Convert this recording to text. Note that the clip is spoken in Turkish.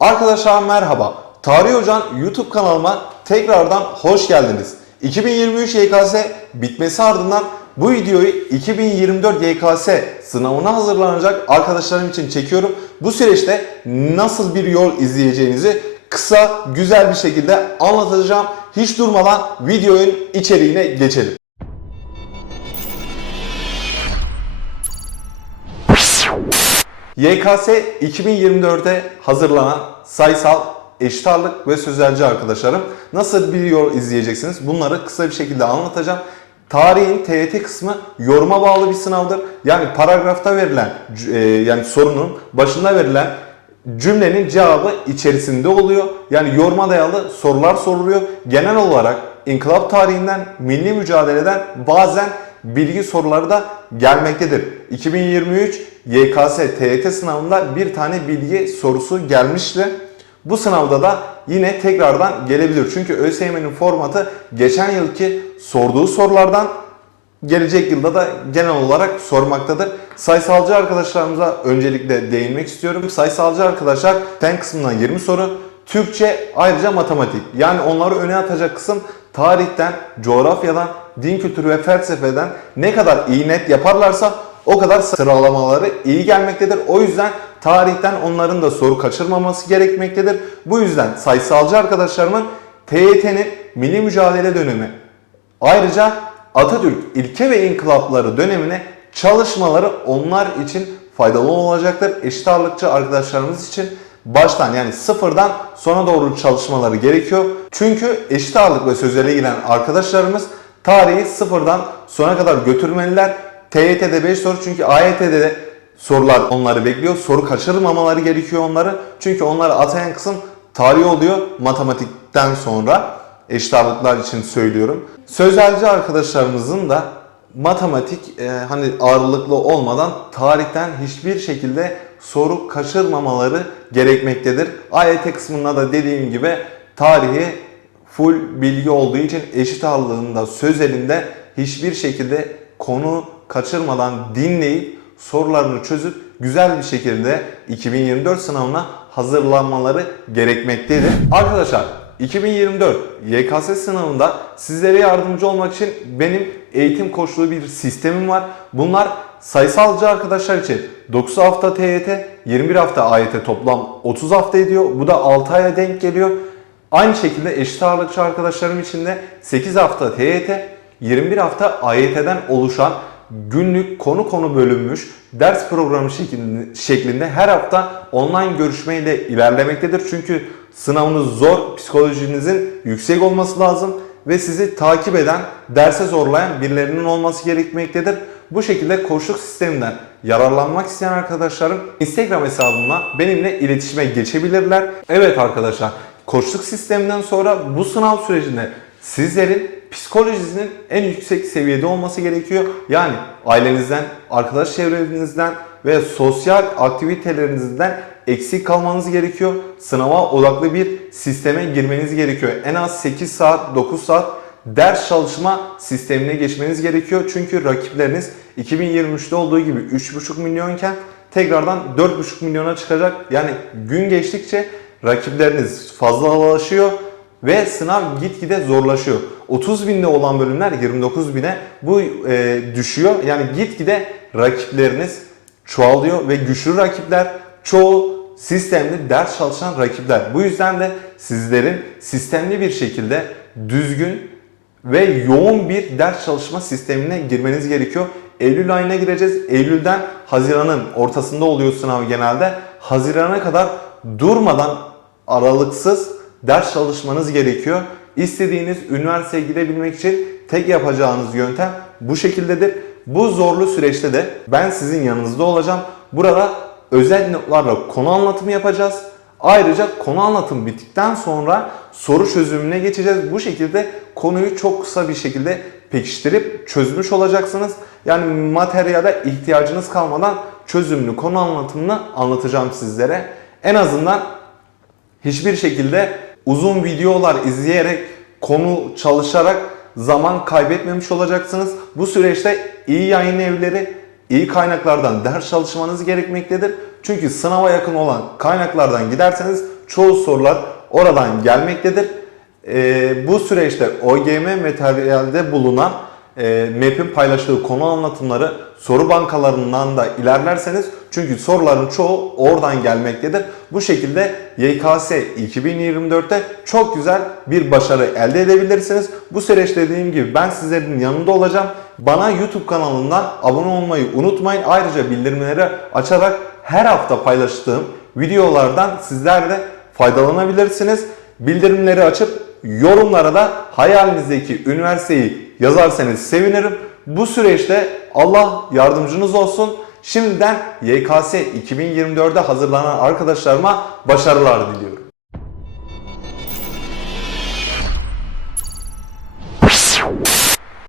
Arkadaşlar merhaba. Tarih Hocam YouTube kanalıma tekrardan hoş geldiniz. 2023 YKS bitmesi ardından bu videoyu 2024 YKS sınavına hazırlanacak arkadaşlarım için çekiyorum. Bu süreçte nasıl bir yol izleyeceğinizi kısa, güzel bir şekilde anlatacağım. Hiç durmadan videonun içeriğine geçelim. YKS 2024'e hazırlanan sayısal, eşit ağırlık ve sözelci arkadaşlarım nasıl bir yol izleyeceksiniz? Bunları kısa bir şekilde anlatacağım. Tarihin TYT kısmı yoruma bağlı bir sınavdır. Yani paragrafta verilen e, yani sorunun başında verilen cümlenin cevabı içerisinde oluyor. Yani yoruma dayalı sorular soruluyor. Genel olarak inkılap tarihinden, milli mücadeleden bazen bilgi soruları da gelmektedir. 2023 YKS TYT sınavında bir tane bilgi sorusu gelmişti. Bu sınavda da yine tekrardan gelebilir. Çünkü ÖSYM'nin formatı geçen yılki sorduğu sorulardan gelecek yılda da genel olarak sormaktadır. Sayısalcı arkadaşlarımıza öncelikle değinmek istiyorum. Sayısalcı arkadaşlar fen kısmından 20 soru, Türkçe ayrıca matematik. Yani onları öne atacak kısım tarihten, coğrafyadan, din kültürü ve felsefeden ne kadar iyi net yaparlarsa o kadar sıralamaları iyi gelmektedir. O yüzden tarihten onların da soru kaçırmaması gerekmektedir. Bu yüzden sayısalcı arkadaşlarımın TYT'nin milli mücadele dönemi ayrıca Atatürk ilke ve inkılapları dönemine çalışmaları onlar için faydalı olacaktır. Eşit ağırlıkçı arkadaşlarımız için baştan yani sıfırdan sona doğru çalışmaları gerekiyor. Çünkü eşit ağırlık ve sözele giren arkadaşlarımız tarihi sıfırdan sona kadar götürmeliler. TYT'de 5 soru çünkü AYT'de de sorular onları bekliyor. Soru kaçırmamaları gerekiyor onları. Çünkü onları atayan kısım tarih oluyor matematikten sonra. Eşit ağırlıklar için söylüyorum. Sözelci arkadaşlarımızın da matematik e, hani ağırlıklı olmadan tarihten hiçbir şekilde soru kaçırmamaları gerekmektedir. AYT kısmında da dediğim gibi tarihi full bilgi olduğu için eşit ağırlığında sözelinde hiçbir şekilde konu kaçırmadan dinleyip sorularını çözüp güzel bir şekilde 2024 sınavına hazırlanmaları gerekmektedir. Arkadaşlar 2024 YKS sınavında sizlere yardımcı olmak için benim eğitim koçluğu bir sistemim var. Bunlar sayısalcı arkadaşlar için 9 hafta TYT, 21 hafta AYT toplam 30 hafta ediyor. Bu da 6 aya denk geliyor. Aynı şekilde eşit ağırlıkçı arkadaşlarım için de 8 hafta TYT, 21 hafta AYT'den oluşan günlük konu konu bölünmüş ders programı şeklinde, her hafta online görüşmeyle ilerlemektedir. Çünkü sınavınız zor, psikolojinizin yüksek olması lazım ve sizi takip eden, derse zorlayan birilerinin olması gerekmektedir. Bu şekilde koçluk sisteminden yararlanmak isteyen arkadaşlarım Instagram hesabımla benimle iletişime geçebilirler. Evet arkadaşlar, koçluk sisteminden sonra bu sınav sürecinde sizlerin psikolojisinin en yüksek seviyede olması gerekiyor. Yani ailenizden, arkadaş çevrenizden ve sosyal aktivitelerinizden eksik kalmanız gerekiyor. Sınava odaklı bir sisteme girmeniz gerekiyor. En az 8 saat, 9 saat ders çalışma sistemine geçmeniz gerekiyor. Çünkü rakipleriniz 2023'te olduğu gibi 3,5 milyonken tekrardan 4,5 milyona çıkacak. Yani gün geçtikçe rakipleriniz fazlalaşıyor ve sınav gitgide zorlaşıyor. 30 binde olan bölümler 29 bine bu e, düşüyor. Yani gitgide rakipleriniz çoğalıyor ve güçlü rakipler çoğu sistemli ders çalışan rakipler. Bu yüzden de sizlerin sistemli bir şekilde düzgün ve yoğun bir ders çalışma sistemine girmeniz gerekiyor. Eylül ayına gireceğiz. Eylül'den Haziran'ın ortasında oluyor sınav genelde. Haziran'a kadar durmadan aralıksız ders çalışmanız gerekiyor. İstediğiniz üniversiteye gidebilmek için tek yapacağınız yöntem bu şekildedir. Bu zorlu süreçte de ben sizin yanınızda olacağım. Burada özel notlarla konu anlatımı yapacağız. Ayrıca konu anlatım bittikten sonra soru çözümüne geçeceğiz. Bu şekilde konuyu çok kısa bir şekilde pekiştirip çözmüş olacaksınız. Yani materyale ihtiyacınız kalmadan çözümlü konu anlatımını anlatacağım sizlere. En azından hiçbir şekilde uzun videolar izleyerek, konu çalışarak zaman kaybetmemiş olacaksınız. Bu süreçte iyi yayın evleri, iyi kaynaklardan ders çalışmanız gerekmektedir. Çünkü sınava yakın olan kaynaklardan giderseniz çoğu sorular oradan gelmektedir. Ee, bu süreçte OGM materyalde bulunan e, MEP'in paylaştığı konu anlatımları soru bankalarından da ilerlerseniz çünkü soruların çoğu oradan gelmektedir. Bu şekilde YKS 2024'te çok güzel bir başarı elde edebilirsiniz. Bu süreçte dediğim gibi ben sizlerin yanında olacağım. Bana YouTube kanalından abone olmayı unutmayın. Ayrıca bildirimleri açarak her hafta paylaştığım videolardan sizler de faydalanabilirsiniz. Bildirimleri açıp yorumlara da hayalinizdeki üniversiteyi yazarsanız sevinirim. Bu süreçte Allah yardımcınız olsun. Şimdiden YKS 2024'de hazırlanan arkadaşlarıma başarılar diliyorum.